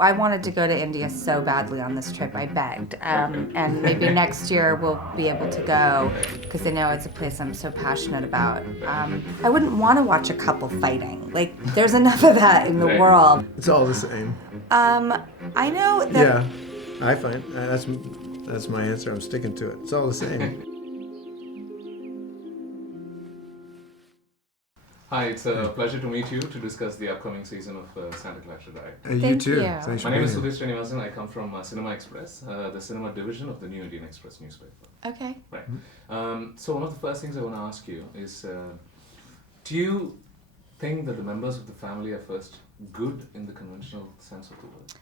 I wanted to go to India so badly on this trip. I begged. And maybe next year we'll be able to go because I know it's a place I'm so passionate about. I wouldn't want to watch a couple fighting. Like, there's enough of that in the world. It's all the same. I know that... Yeah, I find that's my answer. I'm sticking to it. It's all the same. Hi, it's a pleasure to meet you to discuss the upcoming season of Santa Clarita. You Thank too. you. Thanks for My name being is here. Sudhir Srinivasan. I come from Cinema Express, the cinema division of the New Indian Express newspaper. Okay. Right. So one of the first things I want to ask you is, do you think that the members of the family are first good in the conventional sense of the word?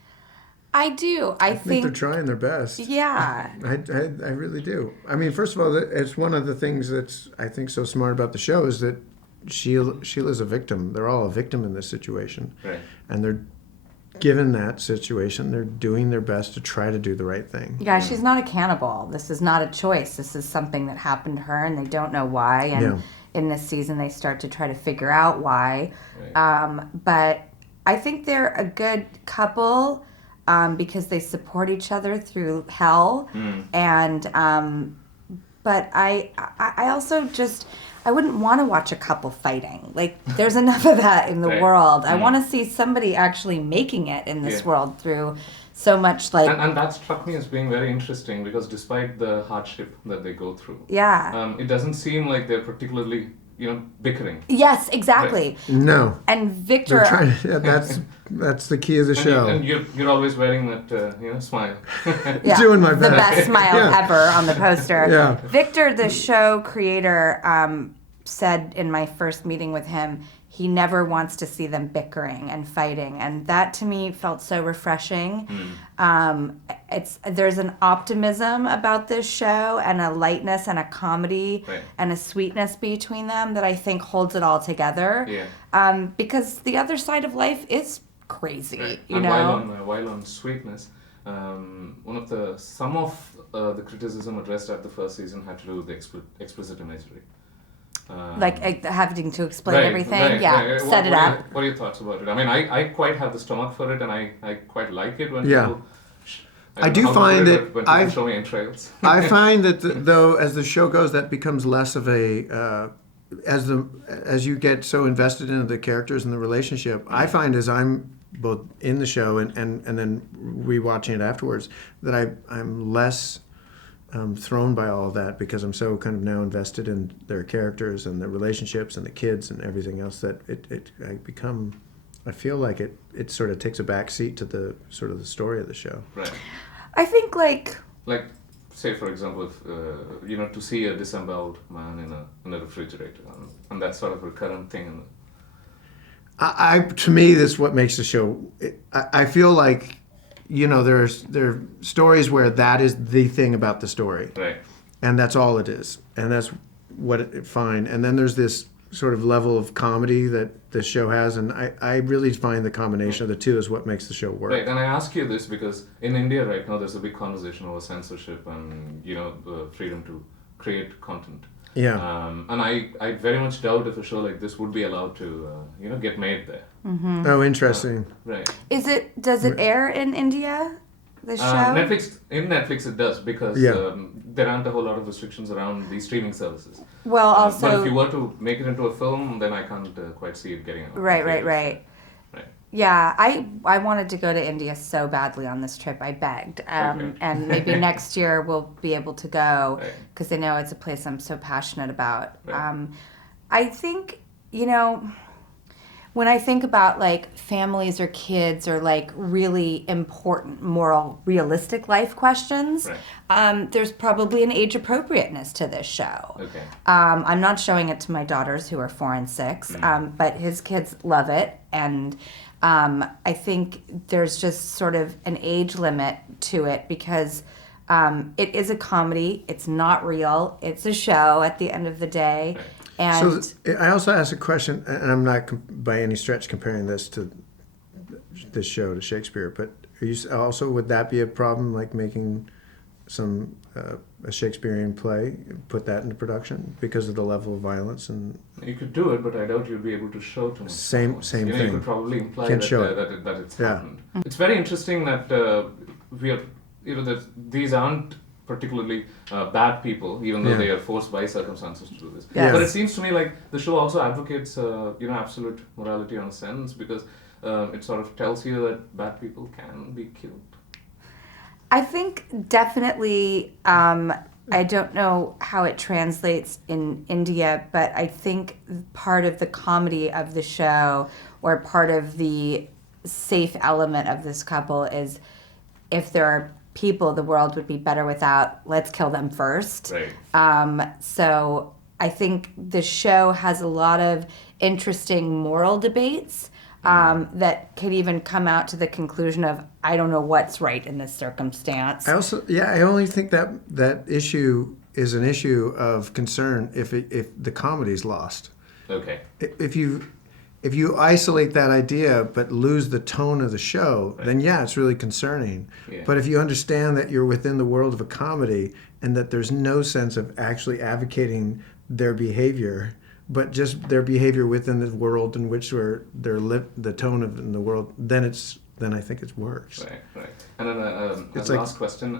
I do. I think they're trying their best. Yeah. I really do. I mean, first of all, it's one of the things that's, I think, so smart about the show is that Sheila's a victim. They're all a victim in this situation. Right. And they're given that situation, they're doing their best to try to do the right thing. Yeah, she's not a cannibal. This is not a choice. This is something that happened to her, and they don't know why. And in this season, they start to try to figure out why. Right. But I think they're a good couple because they support each other through hell. And but I also just... I wouldn't want to watch a couple fighting. Like, there's enough of that in the world. I want to see somebody actually making it in this world through so much, like... And that struck me as being very interesting because despite the hardship that they go through, it doesn't seem like they're particularly, bickering. Yes, exactly. Right. No. And Victor... They're trying, that's the key of the show. And you're always wearing that, smile. Doing my The best. best smile ever on the poster. Yeah. Victor, the show creator, said in my first meeting with him, he never wants to see them bickering and fighting, and that to me felt so refreshing. There's an optimism about this show and a lightness and a comedy and a sweetness between them that I think holds it all together. Because the other side of life is crazy, you know. While on sweetness, some of the criticism addressed at the first season had to do with the explicit imagery. Like having to explain everything. Set it up. What are your thoughts about it? I mean, I quite have the stomach for it, and I quite like it when people... I do find that when people show me entrails. I find that though, as the show goes, that becomes less of a as you get so invested into the characters and the relationship. I find as I'm both in the show and then rewatching it afterwards that I'm less thrown by all of that because I'm so kind of now invested in their characters and their relationships and the kids and everything else that I feel like it sort of takes a back seat to the sort of the story of the show. Right. I think like say for example, if, to see a disemboweled man in a refrigerator, and that's sort of a recurrent thing. To me, that's what makes the show. I feel like, there are stories where that is the thing about the story, right? And that's all it is, and that's what fine. And then there's this sort of level of comedy that the show has, and I really find the combination of the two is what makes the show work. Right, and I ask you this because in India right now there's a big conversation over censorship and the freedom to create content. Yeah. And I very much doubt if a show like this would be allowed to get made there. Mm-hmm. Oh, interesting. Right. Does it air in India? The show? Netflix it does because there aren't a whole lot of restrictions around these streaming services. Well, also... But if you were to make it into a film, then I can't quite see it getting out. Right. Yeah, I wanted to go to India so badly on this trip. I begged. And maybe next year we'll be able to go because I know it's a place I'm so passionate about. Right. I think, when I think about like families or kids or like really important moral realistic life questions, there's probably an age appropriateness to this show. Okay. I'm not showing it to my daughters who are 4 and 6, but his kids love it, and I think there's just sort of an age limit to it because it is a comedy. It's not real. It's a show at the end of the day. Right. And so I also asked a question, and I'm not by any stretch comparing this to this show to Shakespeare, but would that be a problem, like making a Shakespearean play, put that into production because of the level of violence and You could do it, but I doubt you'd be able to show too much. Same violence. thing. You could probably imply Can't that, show it. that it's Yeah. happened. It's very interesting that we are, that these aren't particularly bad people, even though Yeah. they are forced by circumstances to do this. Yes. But it seems to me like the show also advocates, absolute morality on a sense, because it sort of tells you that bad people can be killed. I think definitely, I don't know how it translates in India, but I think part of the comedy of the show, or part of the safe element of this couple, is if there are people the world would be better without, let's kill them first. Right. So I think the show has a lot of interesting moral debates that could even come out to the conclusion of, I don't know what's right in this circumstance. I only think that issue is an issue of concern if the comedy's lost. Okay. If you isolate that idea but lose the tone of the show, Right. then it's really concerning. Yeah. But if you understand that you're within the world of a comedy and that there's no sense of actually advocating their behavior, but just their behavior within the world in which the tone of in the world, then I think it works. Right. And then It's a like- last question.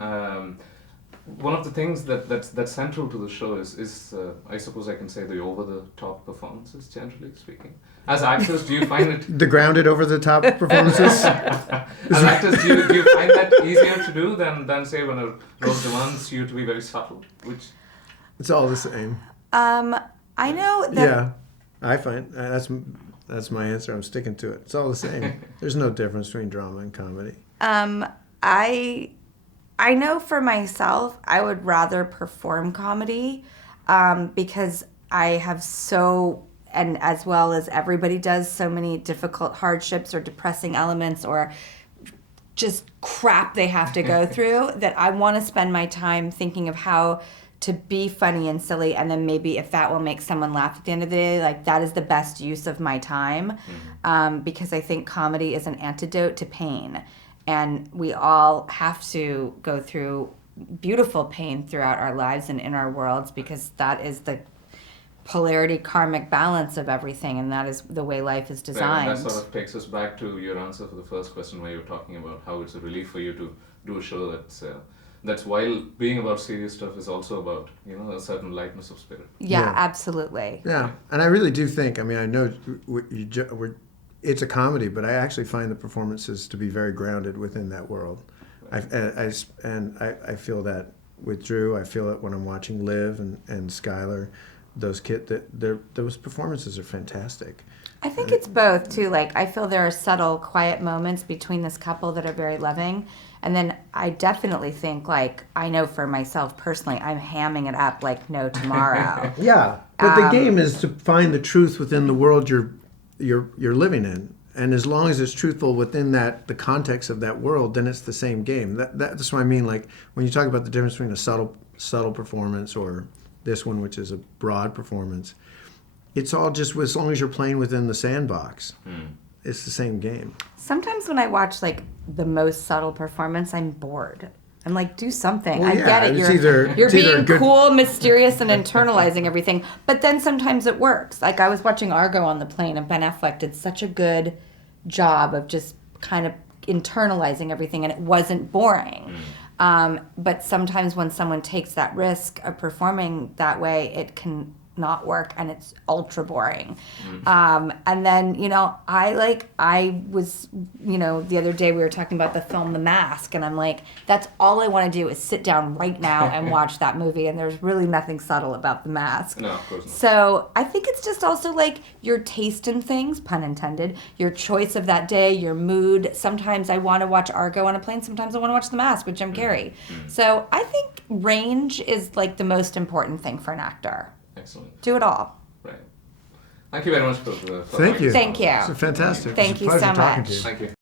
One of the things that's central to the show is I suppose I can say, the over-the-top performances, generally speaking. As actors, do you find it... The grounded over-the-top performances? As actors, do you find that easier to do than say, when a role demands you to be very subtle? Which... It's all the same. I know that Yeah, I find that's my answer. I'm sticking to it. It's all the same. There's no difference between drama and comedy. I know for myself, I would rather perform comedy because I have and as well as everybody does, so many difficult hardships or depressing elements or just crap they have to go through, that I want to spend my time thinking of how to be funny and silly, and then maybe if that will make someone laugh at the end of the day, like that is the best use of my time, because I think comedy is an antidote to pain, and we all have to go through beautiful pain throughout our lives and in our worlds, because that is the polarity karmic balance of everything, and that is the way life is designed. That sort of takes us back to your answer for the first question, where you were talking about how it's a relief for you to do a show that's while being about serious stuff is also about a certain lightness of spirit. Yeah, absolutely. Yeah, and I really do think. I mean, I know it's a comedy, but I actually find the performances to be very grounded within that world. I feel that with Drew. I feel it when I'm watching Liv and Skylar. Those those performances are fantastic. I think it's both too. Like, I feel there are subtle, quiet moments between this couple that are very loving, and then I definitely think, like, I know for myself personally, I'm hamming it up like no tomorrow. Yeah, but the game is to find the truth within the world you're living in, and as long as it's truthful within the context of that world, then it's the same game. That's what I mean. Like when you talk about the difference between a subtle performance or this one, which is a broad performance, it's all just as long as you're playing within the sandbox. It's the same game. Sometimes when I watch like the most subtle performance, I'm bored. I'm like, do something. Well, I get it. it's You're either being good- cool, mysterious, and internalizing everything. But then sometimes it works. Like I was watching Argo on the plane, and Ben Affleck did such a good job of just kind of internalizing everything, and it wasn't boring. But sometimes when someone takes that risk of performing that way, it can not work, and it's ultra boring. And then, I was, the other day we were talking about the film The Mask, and I'm like, that's all I want to do is sit down right now and watch that movie, and there's really nothing subtle about The Mask. No, of course not. So I think it's just also like your taste in things, pun intended, your choice of that day, your mood. Sometimes I want to watch Argo on a plane, sometimes I want to watch The Mask with Jim Carrey. So I think range is like the most important thing for an actor. Excellent. Do it all. Right. Thank you very much for Thank you. Thank you. It's fantastic. Thank It's a you pleasure so talking much. to you. Thank you.